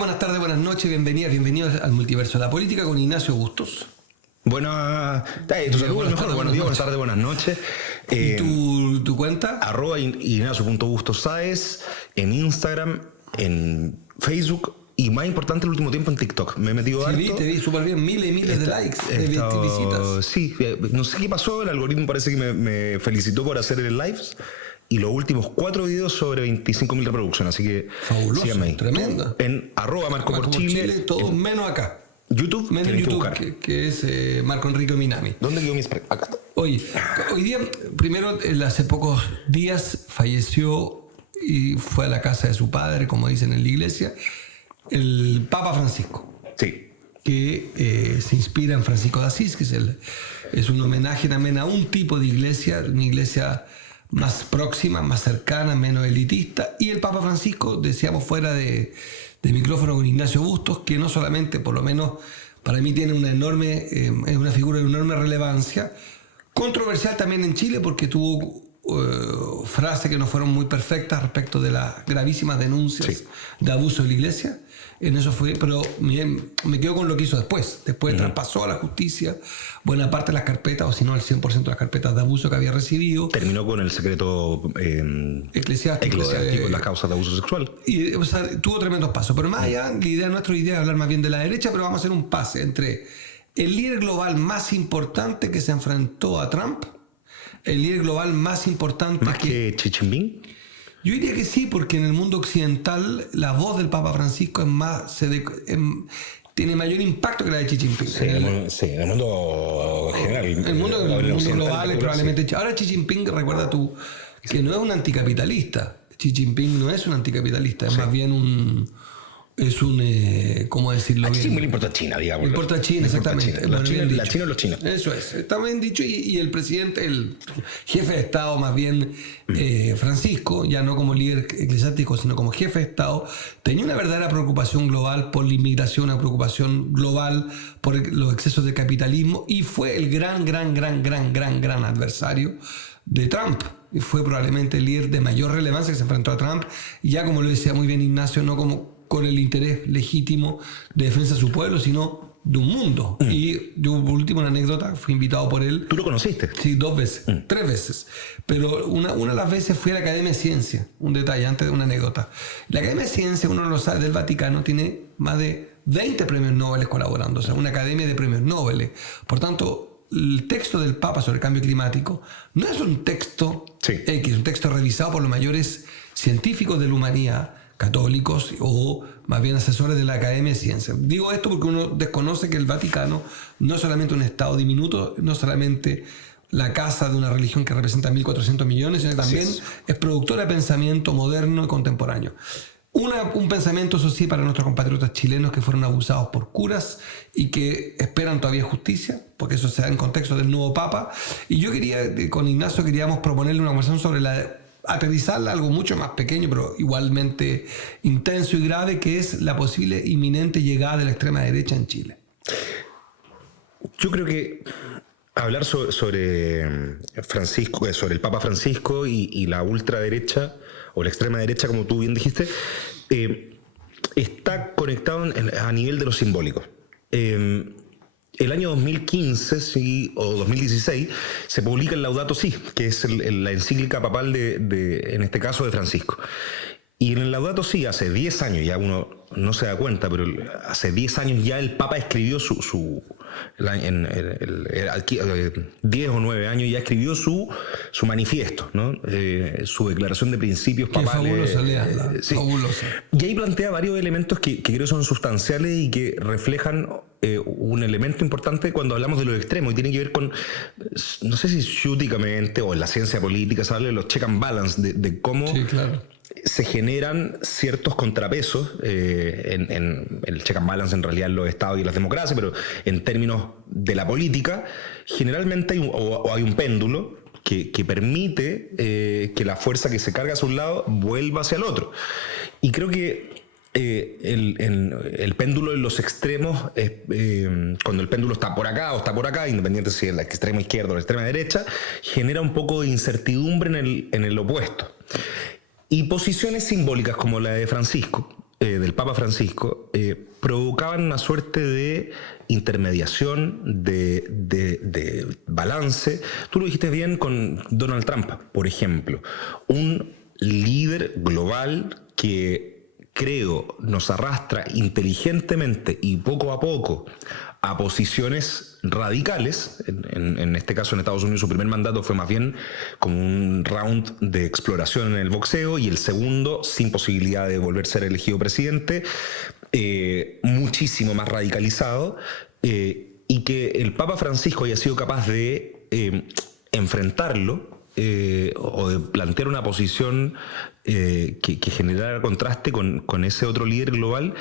buenas tardes, buenas noches, bienvenidos al Multiverso de la Política con Ignacio Bustos. Buenas tardes, buenas noches. ¿Y tu cuenta? @ignacio.bustos.saez en Instagram, en Facebook y más importante el último tiempo en TikTok. Me he metido harto. Te vi súper bien, miles y miles de likes, de visitas. Sí, no sé qué pasó, el algoritmo parece que me felicitó por hacer el lives. Y los últimos 4 videos sobre 25.000 reproducciones, así que fabuloso, síganme ahí. Tremenda. En @Marco por Chile, todo menos acá. YouTube, menos YouTube, que es Marco Enrique Minami. ¿Dónde quedó mi spray? Acá está. Oye, hoy día, primero, hace pocos días falleció y fue a la casa de su padre, como dicen en la iglesia, el Papa Francisco. Sí. Que se inspira en Francisco de Asís, que es un homenaje también a un tipo de iglesia, una iglesia más próxima, más cercana, menos elitista. Y el Papa Francisco, decíamos fuera de micrófono con Ignacio Bustos, que no solamente, por lo menos para mí, tiene una enorme, es una figura de enorme relevancia, controversial también en Chile, porque tuvo frases que no fueron muy perfectas respecto de las gravísimas denuncias de abuso de la iglesia. En eso fue, pero me quedo con lo que hizo después. Después traspasó a la justicia buena parte de las carpetas, o si no el 100% de las carpetas de abuso que había recibido. Terminó con el secreto eclesiástico en las causas de abuso sexual. Y, o sea, tuvo tremendos pasos. Pero más allá, nuestra idea es hablar más bien de la derecha, pero vamos a hacer un pase entre el líder global más importante que se enfrentó a Trump, el líder global más importante ¿Más que Xi Jinping? Yo diría que sí, porque en el mundo occidental la voz del Papa Francisco tiene mayor impacto que la de Xi Jinping. En el mundo general. En el mundo global, probablemente. Ahora Xi Jinping, recuerda tú, que no es un anticapitalista. Xi Jinping no es un anticapitalista, es más bien ¿cómo decirlo? A Xi Jinping le importa China, digamos. Le importa China, exactamente. La China o los chinos. Eso es, está bien dicho. Y el presidente, el jefe de Estado, más bien Francisco, ya no como líder eclesiástico, sino como jefe de Estado, tenía una verdadera preocupación global por la inmigración, una preocupación global por los excesos de capitalismo, y fue el gran adversario de Trump. Y fue probablemente el líder de mayor relevancia que se enfrentó a Trump, y ya como lo decía muy bien Ignacio, no como con el interés legítimo de defensa de su pueblo, sino de un mundo. Y yo, por último, una anécdota, fui invitado por él. ¿Tú lo conociste? Sí, 2 veces, 3 veces. Pero una de las veces fui a la Academia de Ciencia. Un detalle, antes de una anécdota. La Academia de Ciencia, uno lo sabe, del Vaticano, tiene más de 20 premios Nobel colaborando. O sea, una academia de premios Nobel. Por tanto, el texto del Papa sobre el cambio climático no es un texto X, un texto revisado por los mayores científicos de la humanidad, católicos o más bien asesores de la Academia de Ciencias. Digo esto porque uno desconoce que el Vaticano no es solamente un estado diminuto, no es solamente la casa de una religión que representa 1.400 millones, sino que también es productora de pensamiento moderno y contemporáneo. Un pensamiento, eso sí, para nuestros compatriotas chilenos que fueron abusados por curas y que esperan todavía justicia, porque eso se da en contexto del nuevo Papa. Y yo con Ignacio queríamos proponerle una conversación sobre aterrizarla a algo mucho más pequeño, pero igualmente intenso y grave, que es la posible inminente llegada de la extrema derecha en Chile. Yo creo que hablar sobre Francisco, sobre el Papa Francisco y la ultraderecha o la extrema derecha, como tú bien dijiste, está conectado a nivel de lo simbólico. El año 2015 o 2016 se publica el Laudato Si, que es la encíclica papal en este caso de Francisco. Y en el Laudato Si, hace 10 años, ya uno no se da cuenta, pero hace 10 años ya el Papa escribió 10 o 9 años ya escribió su manifiesto, ¿no? Su declaración de principios papales. Fabulosa. Y ahí plantea varios elementos que creo son sustanciales y que reflejan un elemento importante cuando hablamos de los extremos, y tiene que ver con, no sé si ciúticamente o en la ciencia política se habla de los check and balance, de cómo se generan ciertos contrapesos en el check and balance, en realidad en los estados y las democracias, pero en términos de la política generalmente hay un péndulo que permite que la fuerza que se carga hacia un lado vuelva hacia el otro. Y creo que el péndulo en los extremos, cuando el péndulo está por acá o está por acá, independiente si es la extrema izquierda o la extrema derecha, genera un poco de incertidumbre en el opuesto. Y posiciones simbólicas como la de Francisco del Papa Francisco provocaban una suerte de intermediación, de balance. Tú lo dijiste bien con Donald Trump, por ejemplo. Un líder global que creo nos arrastra inteligentemente y poco a poco a posiciones radicales. En este caso, en Estados Unidos, su primer mandato fue más bien como un round de exploración en el boxeo, y el segundo, sin posibilidad de volver a ser elegido presidente, muchísimo más radicalizado, y que el Papa Francisco haya sido capaz de enfrentarlo o de plantear una posición que generara contraste con ese otro líder global.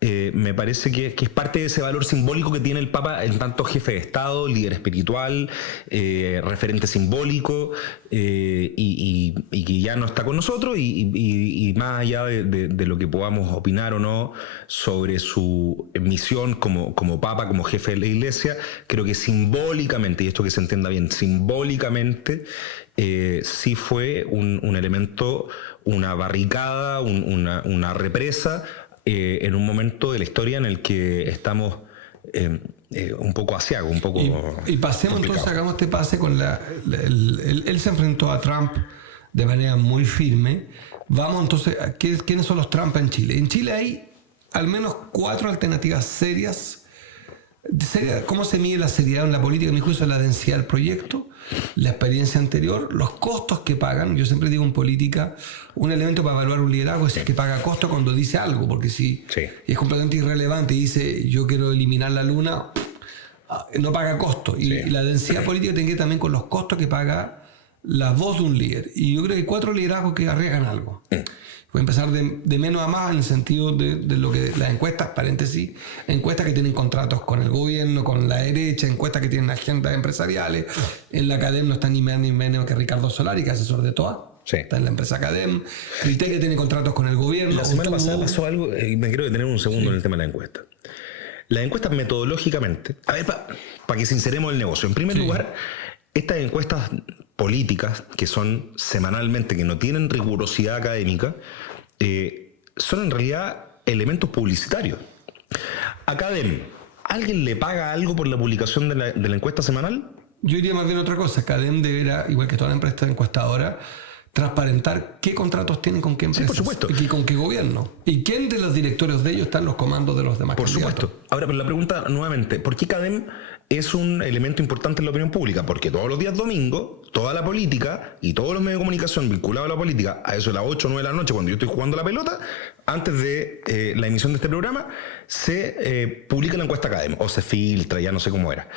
Me parece que es parte de ese valor simbólico que tiene el Papa en tanto jefe de Estado, líder espiritual, referente simbólico, y que ya no está con nosotros, y más allá de lo que podamos opinar o no sobre su misión como Papa, como jefe de la Iglesia, creo que simbólicamente, y esto que se entienda bien, simbólicamente sí fue un elemento, una barricada, una represa, en un momento de la historia en el que estamos un poco asiago, un poco y pasemos complicado. Entonces, hagamos este pase con él se enfrentó a Trump de manera muy firme. Vamos entonces, ¿quiénes son los Trump en Chile? En Chile hay al menos 4 alternativas serias. ¿Cómo se mide la seriedad en la política? En mi juicio, la densidad del proyecto, la experiencia anterior, los costos que pagan. Yo siempre digo en política, un elemento para evaluar un liderazgo es el que paga costo cuando dice algo, porque si es completamente irrelevante y dice yo quiero eliminar la luna, no paga costo. Y la densidad política tiene que ver también con los costos que paga la voz de un líder. Y yo creo que hay 4 liderazgos que arriesgan algo. Voy a empezar de menos a más en el sentido de lo que las encuestas, paréntesis, encuestas que tienen contratos con el gobierno, con la derecha, encuestas que tienen agendas empresariales. En la Academ no está ni más ni menos que Ricardo Solari, que es asesor de TOA. Sí. Está en la empresa Academ. Criteria tiene contratos con el gobierno. La semana pasada pasó algo, y me quiero detener un segundo en el tema de la encuesta. Las encuestas metodológicamente, a ver, para que sinceremos el negocio. En primer lugar, estas encuestas políticas, que son semanalmente, que no tienen rigurosidad académica, son en realidad elementos publicitarios. Academ, ¿alguien le paga algo por la publicación de la encuesta semanal? Yo diría más bien otra cosa. Academ deberá, igual que toda la empresa encuestadora, transparentar qué contratos tienen con qué empresas, sí, por supuesto, y con qué gobierno, y quién de los directores de ellos están los comandos de los demás candidatos. Por supuesto. Ahora, pero la pregunta nuevamente, ¿por qué Academ es un elemento importante en la opinión pública? Porque todos los días domingo, toda la política y todos los medios de comunicación vinculados a la política, a eso de las 8 o 9 de la noche, cuando yo estoy jugando la pelota, antes de la emisión de este programa, se publica la encuesta Academ, o se filtra, ya no sé cómo era.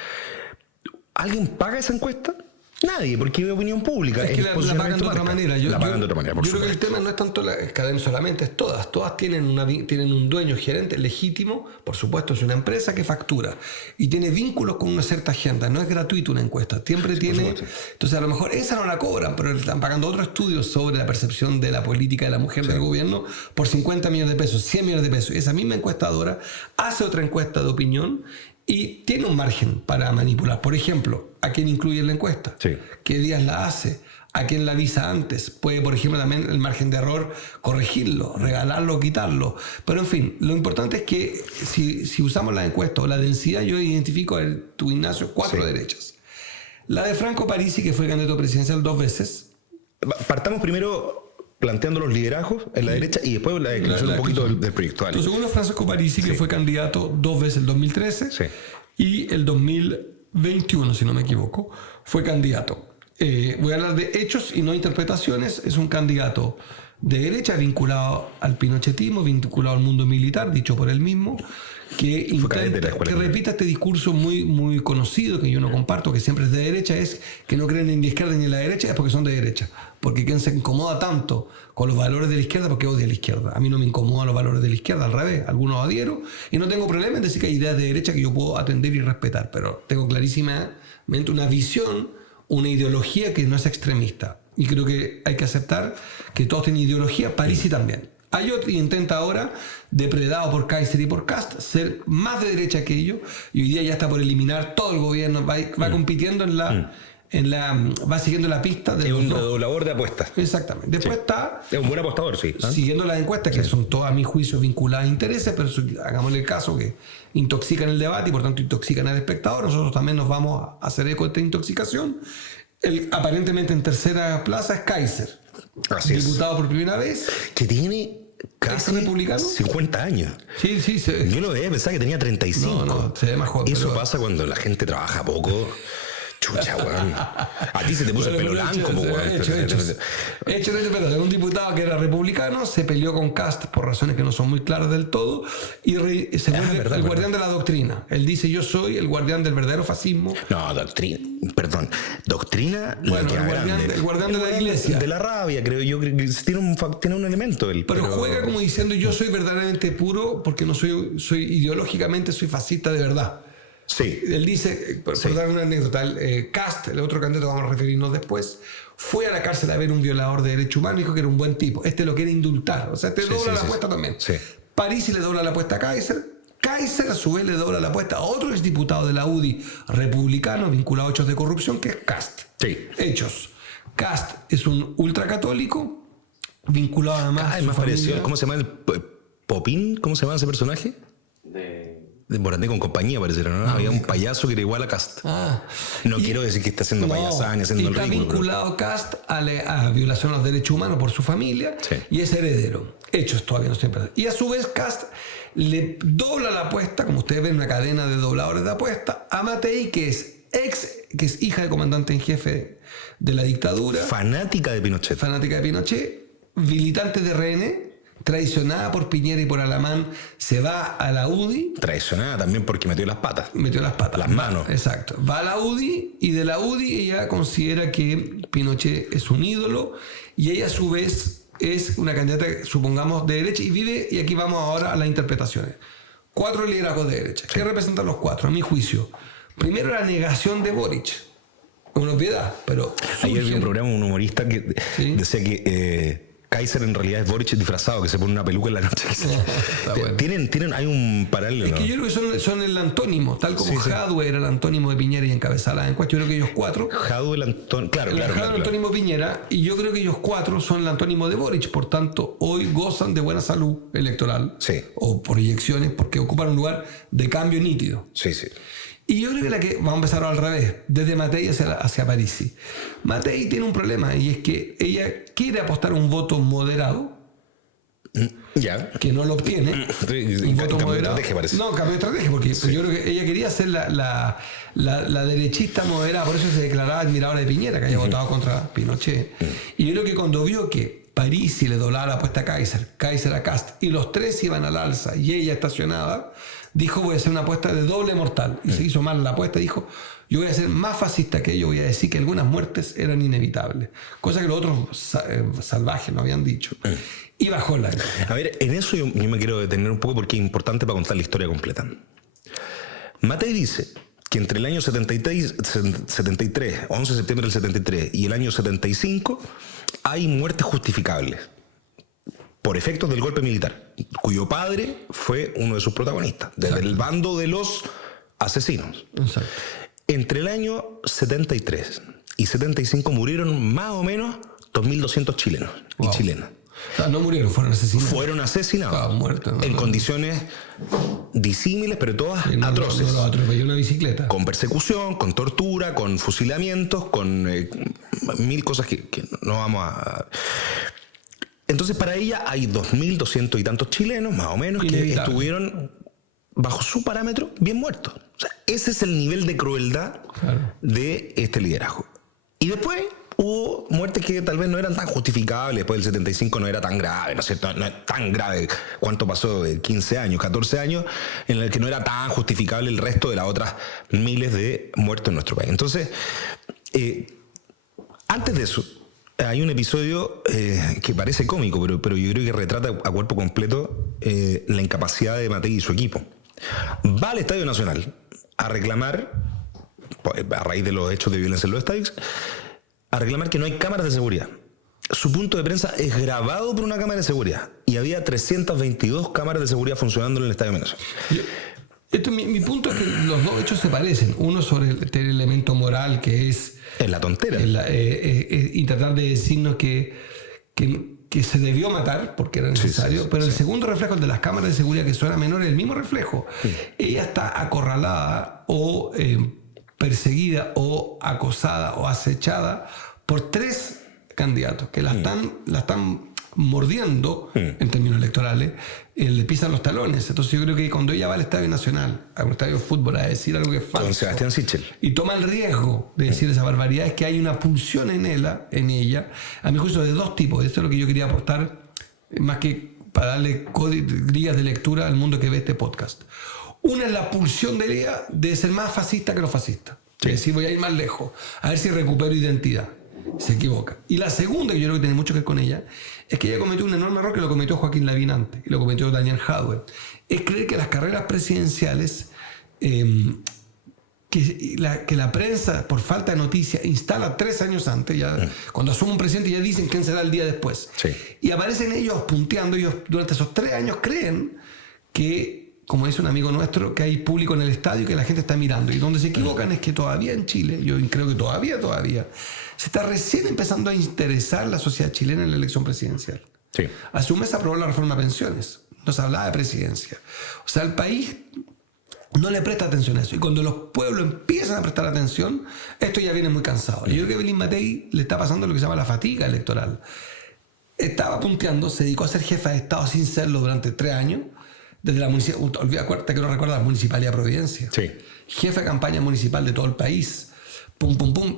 ¿Alguien paga esa encuesta? Nadie, porque es opinión pública. Es que la pagan de otra manera. La pagan de otra manera, por supuesto. Yo creo que el tema no es tanto la Academ solamente, es todas. Todas tienen un dueño, gerente legítimo. Por supuesto, es una empresa que factura y tiene vínculos con una cierta agenda. No es gratuito una encuesta. Siempre tiene. Entonces, a lo mejor esa no la cobran, pero le están pagando otros estudios sobre la percepción de la política de la mujer del gobierno por 50 millones de pesos, 100 millones de pesos. Esa misma encuestadora hace otra encuesta de opinión y tiene un margen para manipular. Por ejemplo, ¿a quién incluye en la encuesta? Sí. ¿Qué días la hace? ¿A quién la avisa antes? Puede, por ejemplo, también el margen de error corregirlo, regalarlo o quitarlo. Pero, en fin, lo importante es que si usamos la encuesta o la densidad, yo identifico, tu Ignacio, 4 derechas. La de Franco Parisi, que fue candidato presidencial 2 veces. Partamos primero planteando los liderazgos en la derecha y después la declaración un poquito del proyecto. Tu segundo es Francisco Parisi, que fue candidato 2 veces, el 2013 y el 2021, si no me equivoco, fue candidato. Voy a hablar de hechos y no interpretaciones. Es un candidato de derecha vinculado al pinochetismo, vinculado al mundo militar, dicho por él mismo, que intenta, que repita este discurso muy, muy conocido, que yo no comparto, que siempre es de derecha, es que no creen ni en la izquierda ni en la derecha, es porque son de derecha. Porque quien se incomoda tanto con los valores de la izquierda, porque odia a la izquierda. A mí no me incomodan los valores de la izquierda, al revés, algunos adhiero, y no tengo problema en decir que hay ideas de derecha que yo puedo atender y respetar, pero tengo clarísimamente una visión, una ideología que no es extremista. Y creo que hay que aceptar que todos tienen ideología, Parisi también. Hay otro y intenta ahora, depredado por Kaiser y por Kast, ser más de derecha que ellos, y hoy día ya está por eliminar todo el gobierno, va compitiendo en va siguiendo la pista de Es los un dos. redoblador de apuestas. Exactamente. Después está Es un buen apostador, sí. siguiendo las encuestas, que son todas a mi juicio vinculadas a intereses, pero hagámosle el caso que intoxican el debate y por tanto intoxican al espectador. Nosotros también nos vamos a hacer eco de esta intoxicación. Aparentemente en tercera plaza es Kaiser, Así diputado por primera vez. Que tiene casi republicano? 50 años. Sí. Yo lo veía, pensaba que tenía 35. No, se ve más joven. Eso pero- pasa cuando la gente trabaja poco. Chucha, weón. A ti se te puso el pelo blanco, po, weón. Hecho, un diputado que era republicano se peleó con Cast por razones que no son muy claras del todo y se vuelve verdad, el guardián de la doctrina. Él dice: yo soy el guardián del verdadero fascismo. No, doctrina. Perdón. Doctrina, Bueno, la que el guardián de la iglesia. De la rabia, creo yo. Creo que tiene un elemento. Pero juega como diciendo: yo soy verdaderamente puro porque no soy ideológicamente soy fascista de verdad. Sí. Él dice, por dar una anécdota, Cast, el otro candidato, vamos a referirnos después, fue a la cárcel a ver un violador de derechos humanos y dijo que era un buen tipo. Este lo quiere indultar. O sea, dobla la apuesta también. Sí. Parisi le dobla la apuesta a Kaiser. Kaiser a su vez le dobla la apuesta a otro exdiputado de la UDI republicano vinculado a hechos de corrupción, que es Cast. Sí. Hechos. Cast es un ultracatólico vinculado además a su más parecido. familia. ¿Cómo se llama el Popín? ¿Cómo se llama ese personaje? De Morandé con compañía, pareciera, ¿no? Había un payaso que era igual a Cast. No quiero decir que está haciendo payasada ni haciendo el está ridículo. vinculado Cast a violación a los derechos humanos por su familia y es heredero. Hechos todavía no siempre. Y a su vez Cast le dobla la apuesta, como ustedes ven, una cadena de dobladores de apuesta, a Matei, que es hija del comandante en jefe de la dictadura, Fanática de Pinochet. fanática de Pinochet, militante de RN, traicionada por Piñera y por Alamán, se va a la UDI. Traicionada también porque metió las patas. Metió las patas. Las manos. Exacto. Va a la UDI y de la UDI ella considera que Pinochet es un ídolo y ella a su vez es una candidata, supongamos, de derecha y vive, y aquí vamos ahora a las interpretaciones. 4 liderazgos de derecha. ¿Qué representan los 4? A mi juicio. Primero, la negación de Boric. Una obviedad, pero... Ayer vi un programa, un humorista que decía que Kaiser en realidad es Boric disfrazado, que se pone una peluca en la noche. Bueno. Hay un paralelo. Es que yo creo que son el antónimo, tal como Jadwe era el antónimo de Piñera y encabezaba la encuesta. Yo creo que ellos 4. Jadwe el antónimo. Claro. El antónimo de Piñera, y yo creo que ellos 4 son el antónimo de Boric. Por tanto, hoy gozan de buena salud electoral o proyecciones porque ocupan un lugar de cambio nítido. Sí. Y yo creo que vamos a empezar al revés, desde Matei hacia Parisi. Matei tiene un problema y es que ella quiere apostar un voto moderado, que no lo obtiene. Un voto moderado. No, cambio de estrategia, porque yo creo que ella quería ser la derechista moderada, por eso se declaraba admiradora de Piñera, que haya votado contra Pinochet. Y yo creo que cuando vio que Parisi le doblaba la apuesta a Kaiser a Cast, y los tres iban al alza y ella estacionada, dijo: voy a hacer una apuesta de doble mortal. Y se hizo mal la apuesta. Dijo: yo voy a ser más fascista que ellos, voy a decir que algunas muertes eran inevitables, cosa que los otros salvajes no habían dicho. Y bajó la... A ver, en eso yo me quiero detener un poco porque es importante para contar la historia completa. Matei dice que entre el año 73, 11 de septiembre del 73 y el año 75 hay muertes justificables por efectos del golpe militar, cuyo padre fue uno de sus protagonistas, desde el bando de los asesinos. Exacto. Entre el año 73 y 75 murieron más o menos 2.200 chilenos y chilenas. O sea, no murieron, fueron asesinados. Fueron asesinados. Estaban muertos, en condiciones disímiles, pero todas atroces. No, atropelló una bicicleta. Con persecución, con tortura, con fusilamientos, con mil cosas que no vamos a... Entonces, para ella hay 2.200 y tantos chilenos, más o menos, que estuvieron, bajo su parámetro, bien muertos. O sea, ese es el nivel de crueldad de este liderazgo. Y después hubo muertes que tal vez no eran tan justificables. Después del 75 no era tan grave, ¿no es cierto? No es tan grave cuánto pasó de 15 años, 14 años, en el que no era tan justificable el resto de las otras miles de muertos en nuestro país. Entonces, antes de eso, hay un episodio que parece cómico, pero yo creo que retrata a cuerpo completo la incapacidad de Matei y su equipo. Va al Estadio Nacional a reclamar, a raíz de los hechos de violencia en los estadios, a reclamar que no hay cámaras de seguridad. Su punto de prensa es grabado por una cámara de seguridad y había 322 cámaras de seguridad funcionando en el Estadio Nacional. Mi punto es que los dos hechos se parecen. Uno sobre el elemento moral, que es la tontera. Y tratar de decirnos que se debió matar porque era necesario, pero el segundo reflejo, el de las cámaras de seguridad, que suena menor, es el mismo reflejo. Ella está acorralada o perseguida o acosada o acechada por 3 candidatos que la están mordiendo en términos electorales, le pisan los talones. Entonces yo creo que cuando ella va al Estadio Nacional, a un estadio de fútbol, a decir algo que es falso, con Sebastián Sichel, y toma el riesgo de decir esa barbaridad, es que hay una pulsión en ella, a mi juicio, de 2 tipos. Esto es lo que yo quería aportar, más que para darle guías de lectura al mundo que ve este podcast. Una es la pulsión de ella de ser más fascista que los fascistas. Es decir, voy a ir más lejos, a ver si recupero identidad. Se equivoca. Y la segunda, que yo creo que tiene mucho que ver con ella, es que ella cometió un enorme error que lo cometió Joaquín Lavín antes, y lo cometió Daniel Jadwe. Es creer que las carreras presidenciales, que la prensa, por falta de noticia, instala 3 años antes, ya, cuando asume un presidente ya dicen quién será el día después. Y aparecen ellos punteando, ellos durante esos 3 años creen que, como dice un amigo nuestro, que hay público en el estadio y que la gente está mirando. Y donde se equivocan es que todavía en Chile, yo creo que todavía, se está recién empezando a interesar la sociedad chilena en la elección presidencial. Hace un mes se aprobó la reforma de pensiones. No se hablaba de presidencia. O sea, el país no le presta atención a eso. Y cuando los pueblos empiezan a prestar atención, esto ya viene muy cansado. Y yo creo que a Belín Matei le está pasando lo que se llama la fatiga electoral. Estaba punteando, se dedicó a ser jefa de Estado sin serlo durante 3 años. Desde la municipalidad, acuérdate que no recuerdas la Municipalidad de Providencia. Jefe de campaña municipal de todo el país.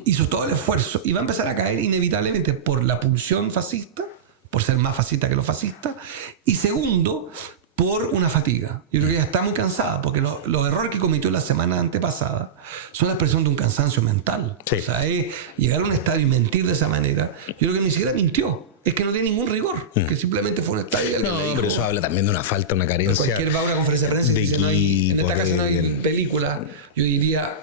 Hizo todo el esfuerzo y va a empezar a caer inevitablemente por la pulsión fascista, por ser más fascista que los fascistas, y segundo, por una fatiga. Yo creo que ella está muy cansada, porque los errores que cometió la semana antepasada son la expresión de un cansancio mental. O sea, es llegar a un estadio y mentir de esa manera. Yo creo que ni siquiera mintió. Es que no tiene ningún rigor, que simplemente fue un estadio y alguien le dijo. Pero eso habla también de una falta, una carencia. Cualquier va a una conferencia de prensa y dice, en esta casa no hay película. Yo diría,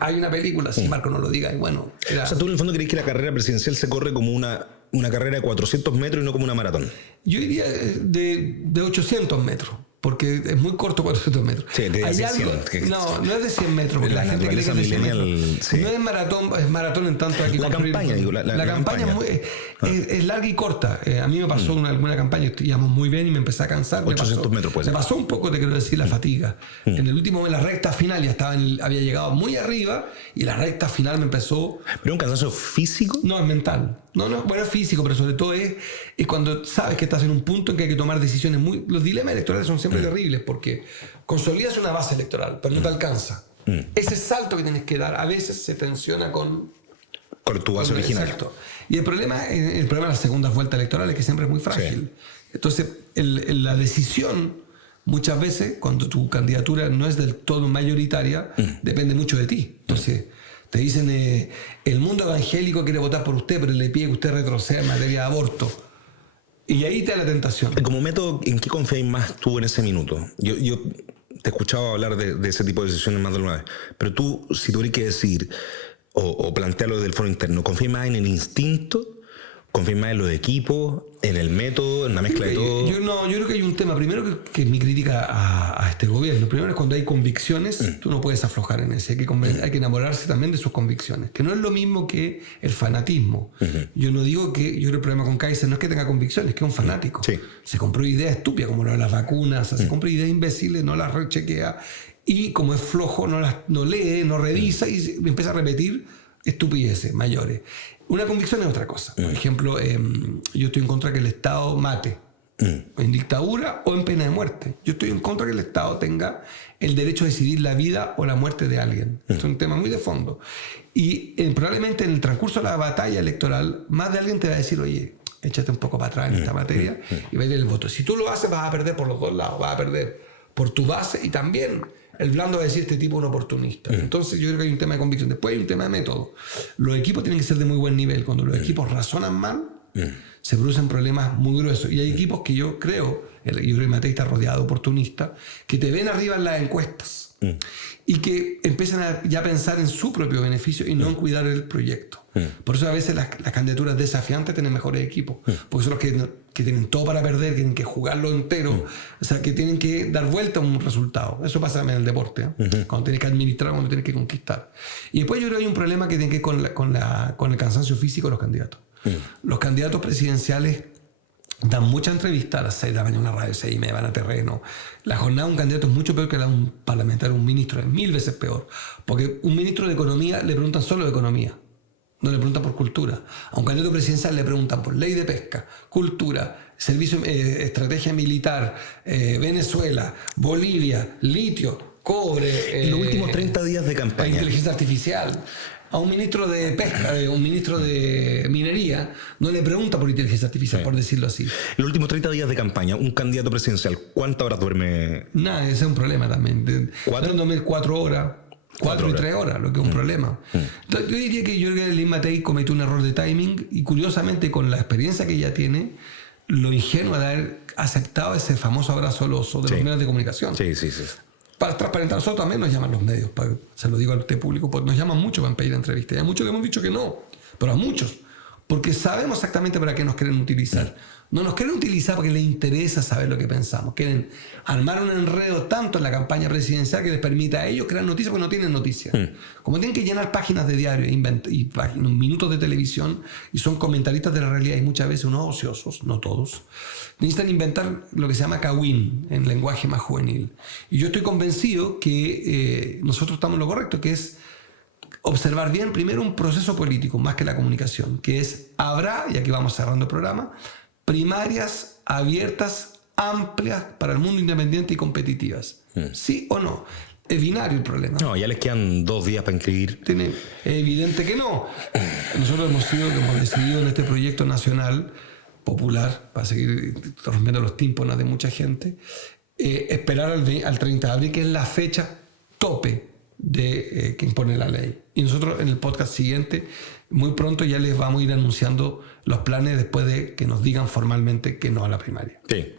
hay una película, si Marco no lo diga, y bueno. O sea, tú en el fondo crees que la carrera presidencial se corre como una carrera de 400 metros y no como una maratón. Yo diría de 800 metros. Porque es muy corto 400 metros. De 100. No es de 100 metros. Porque la gente cree que es de 100 metros. No es maratón, es maratón en tanto hay que construir. La campaña es larga y corta. A mí me pasó alguna campaña, íbamos muy bien y me empecé a cansar. 800 metros, pues. Me pasó un poco, te quiero decir, la fatiga. En el último, en la recta final, ya había llegado muy arriba y la recta final me empezó. ¿Pero un cansancio físico? No, es mental. Bueno, es físico, pero sobre todo es cuando sabes que estás en un punto en que hay que tomar decisiones los dilemas electorales son siempre terribles, porque consolidas una base electoral, pero no te alcanza. Ese salto que tienes que dar a veces se tensiona con tu base original. Exacto. Y el problema de las segundas vueltas electorales, que siempre es muy frágil. Entonces, la decisión, muchas veces, cuando tu candidatura no es del todo mayoritaria, depende mucho de ti. Entonces, te dicen, el mundo evangélico quiere votar por usted, pero le pide que usted retroceda en materia de aborto. Y ahí te da la tentación. Como método, ¿en qué confías más tú en ese minuto? Yo te he escuchado hablar de ese tipo de decisiones más de una vez, pero tú, si tuvieras que decir o plantearlo desde el foro interno, ¿confías más en el instinto? ¿Confías más en los equipos? ¿En el método? ¿En la mezcla de todo? Yo creo que hay un tema. Primero, que es mi crítica a este gobierno. Primero es cuando hay convicciones, tú no puedes aflojar en ese. Hay que enamorarse también de sus convicciones. Que no es lo mismo que el fanatismo. Yo no digo que... Yo creo que el problema con Kaiser no es que tenga convicciones, que es un fanático. Se compró ideas estúpidas, como lo de las vacunas. Se compró ideas imbéciles, no las rechequea. Y como es flojo, no lee, no revisa y empieza a repetir estupideces mayores. Una convicción es otra cosa. Por ejemplo, yo estoy en contra de que el Estado mate en dictadura o en pena de muerte. Yo estoy en contra de que el Estado tenga el derecho a decidir la vida o la muerte de alguien. Esto es un tema muy de fondo. Y probablemente en el transcurso de la batalla electoral, más de alguien te va a decir, oye, échate un poco para atrás en esta materia y va a ir el voto. Si tú lo haces, vas a perder por los dos lados. Vas a perder por tu base y también el blando va a decir este tipo es un oportunista. Entonces yo creo que hay un tema de convicción. Después hay un tema de método. Los equipos tienen que ser de muy buen nivel. Cuando los equipos razonan mal, se producen problemas muy gruesos. Y hay equipos que yo creo que Matei está rodeado de oportunistas, que te ven arriba en las encuestas y que empiezan a ya pensar en su propio beneficio y no en cuidar el proyecto. Por eso a veces las candidaturas desafiantes tienen mejores equipos, porque son los que que tienen todo para perder, que tienen que jugarlo entero, o sea, que tienen que dar vuelta a un resultado. Eso pasa en el deporte, cuando tienes que administrar, cuando tienes que conquistar. Y después yo creo que hay un problema que tiene que ver con el cansancio físico de los candidatos. Los candidatos presidenciales dan mucha entrevista a las 6 de la mañana en una radio 6 y me van a terreno. La jornada de un candidato es mucho peor que la de un parlamentario, un ministro, es 1000 veces peor. Porque un ministro de Economía le preguntan solo de economía, no le preguntan por cultura. A un candidato presidencial le preguntan por ley de pesca, cultura, servicio, estrategia militar, Venezuela, Bolivia, litio, cobre. En los últimos 30 días de campaña. Inteligencia artificial. A un ministro de pesca, un ministro de minería, no le pregunta por inteligencia artificial, por decirlo así. En los últimos 30 días de campaña, un candidato presidencial, ¿cuántas horas duerme? Nada, ese es un problema también. ¿4? Dormir 4 horas. 4 y 3 horas, lo que es un problema. Entonces, yo diría que Lynn Matei cometió un error de timing y curiosamente con la experiencia que ella tiene, lo ingenuo de haber aceptado ese famoso abrazo al oso de los medios de comunicación. Sí. Para transparentar, nosotros también nos llaman los medios, se lo digo a este público, porque nos llaman mucho para pedir entrevistas. Hay muchos que hemos dicho que no, pero a muchos, porque sabemos exactamente para qué nos quieren utilizar. No nos quieren utilizar porque les interesa saber lo que pensamos. Quieren armar un enredo tanto en la campaña presidencial que les permita a ellos crear noticias porque no tienen noticias. Como tienen que llenar páginas de diario y minutos de televisión y son comentaristas de la realidad y muchas veces unos ociosos, no todos, necesitan inventar lo que se llama kawin en lenguaje más juvenil. Y yo estoy convencido que nosotros estamos en lo correcto, que es observar bien primero un proceso político más que la comunicación, que es, habrá, y aquí vamos cerrando el programa, primarias abiertas, amplias para el mundo independiente y competitivas. ¿Sí o no? Es binario el problema. No, ya les quedan 2 días para inscribir. Es evidente que no. Nosotros hemos decidido en este proyecto nacional, popular, para seguir rompiendo los tímpanos de mucha gente, esperar al 30 de abril, que es la fecha tope de que impone la ley. Y nosotros en el podcast siguiente, muy pronto ya les vamos a ir anunciando los planes después de que nos digan formalmente que no a la primaria. Sí.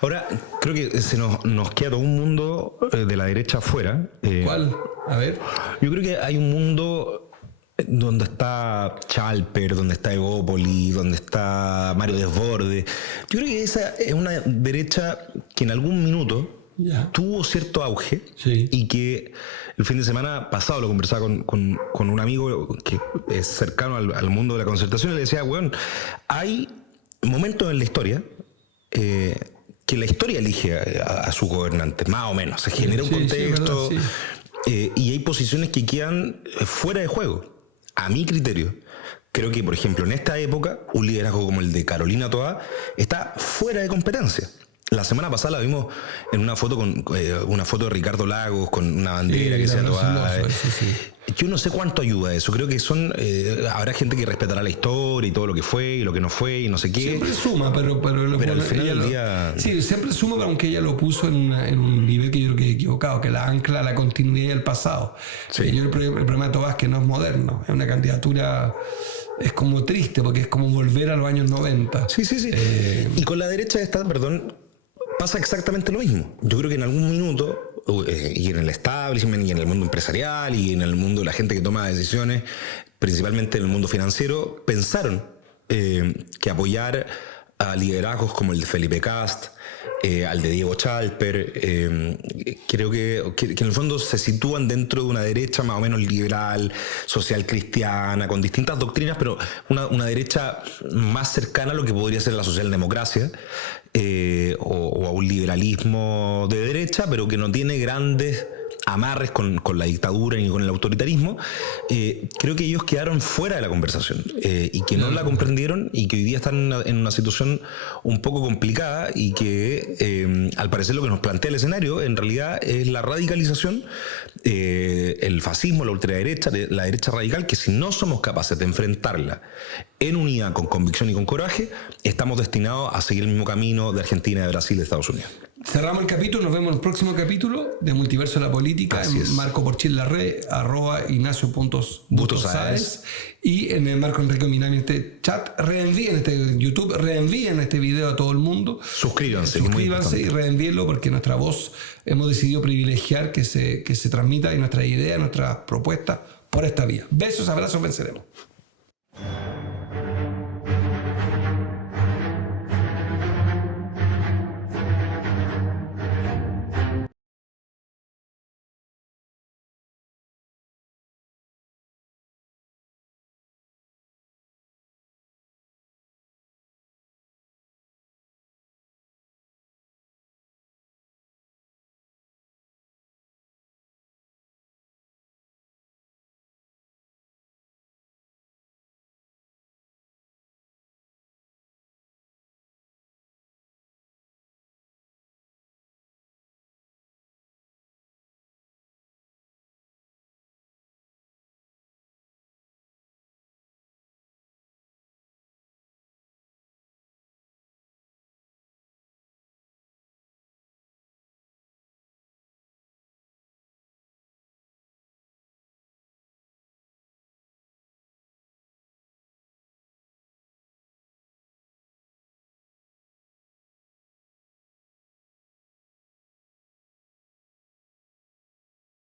Ahora, creo que se nos queda todo un mundo de la derecha afuera. ¿Cuál? A ver. Yo creo que hay un mundo donde está Chalper, donde está Egópoli, donde está Mario Desbordes. Yo creo que esa es una derecha que en algún minuto tuvo cierto auge y que el fin de semana pasado lo conversaba con un amigo que es cercano al mundo de la concertación y le decía, weón, hay momentos en la historia que la historia elige a sus gobernantes, más o menos, se genera un contexto y hay posiciones que quedan fuera de juego. A mi criterio, creo que, por ejemplo, en esta época, un liderazgo como el de Carolina Toá está fuera de competencia. La semana pasada la vimos en una foto una foto de Ricardo Lagos con una bandera que decía Toá. Yo no sé cuánto ayuda eso. Creo que habrá gente que respetará la historia y todo lo que fue y lo que no fue y no sé qué. Siempre suma, pero al final del día... Sí, siempre suma, aunque ella lo puso en un nivel que yo creo que es equivocado, que la ancla la continuidad del pasado. El problema de Toá es que no es moderno. Es una candidatura... Es como triste, porque es como volver a los años 90. Sí. Y con la derecha pasa exactamente lo mismo. Yo creo que en algún minuto, y en el establishment, y en el mundo empresarial, y en el mundo de la gente que toma decisiones, principalmente en el mundo financiero, pensaron que apoyar a liderazgos como el de Felipe Kast, al de Diego Chalper, creo que en el fondo se sitúan dentro de una derecha más o menos liberal, social cristiana, con distintas doctrinas, pero una derecha más cercana a lo que podría ser la socialdemocracia, o a un liberalismo de derecha, pero que no tiene grandes amarres con la dictadura ni con el autoritarismo. Creo que ellos quedaron fuera de la conversación y que no la comprendieron y que hoy día están en una situación un poco complicada y que al parecer lo que nos plantea el escenario en realidad es la radicalización, el fascismo, la ultraderecha, la derecha radical, que si no somos capaces de enfrentarla en unidad, con convicción y con coraje, estamos destinados a seguir el mismo camino de Argentina, de Brasil, de Estados Unidos. Cerramos el capítulo, nos vemos en el próximo capítulo de Multiverso de la Política. Marco Porchil la red, @Ignacio.Busto-Sáez y en el Marco Enrique Minami en este chat. Reenvíen YouTube, reenvíen este video a todo el mundo. Suscríbanse y reenvíenlo porque nuestra voz hemos decidido privilegiar que se transmita y nuestra idea, nuestra propuesta por esta vía. Besos, abrazos, venceremos.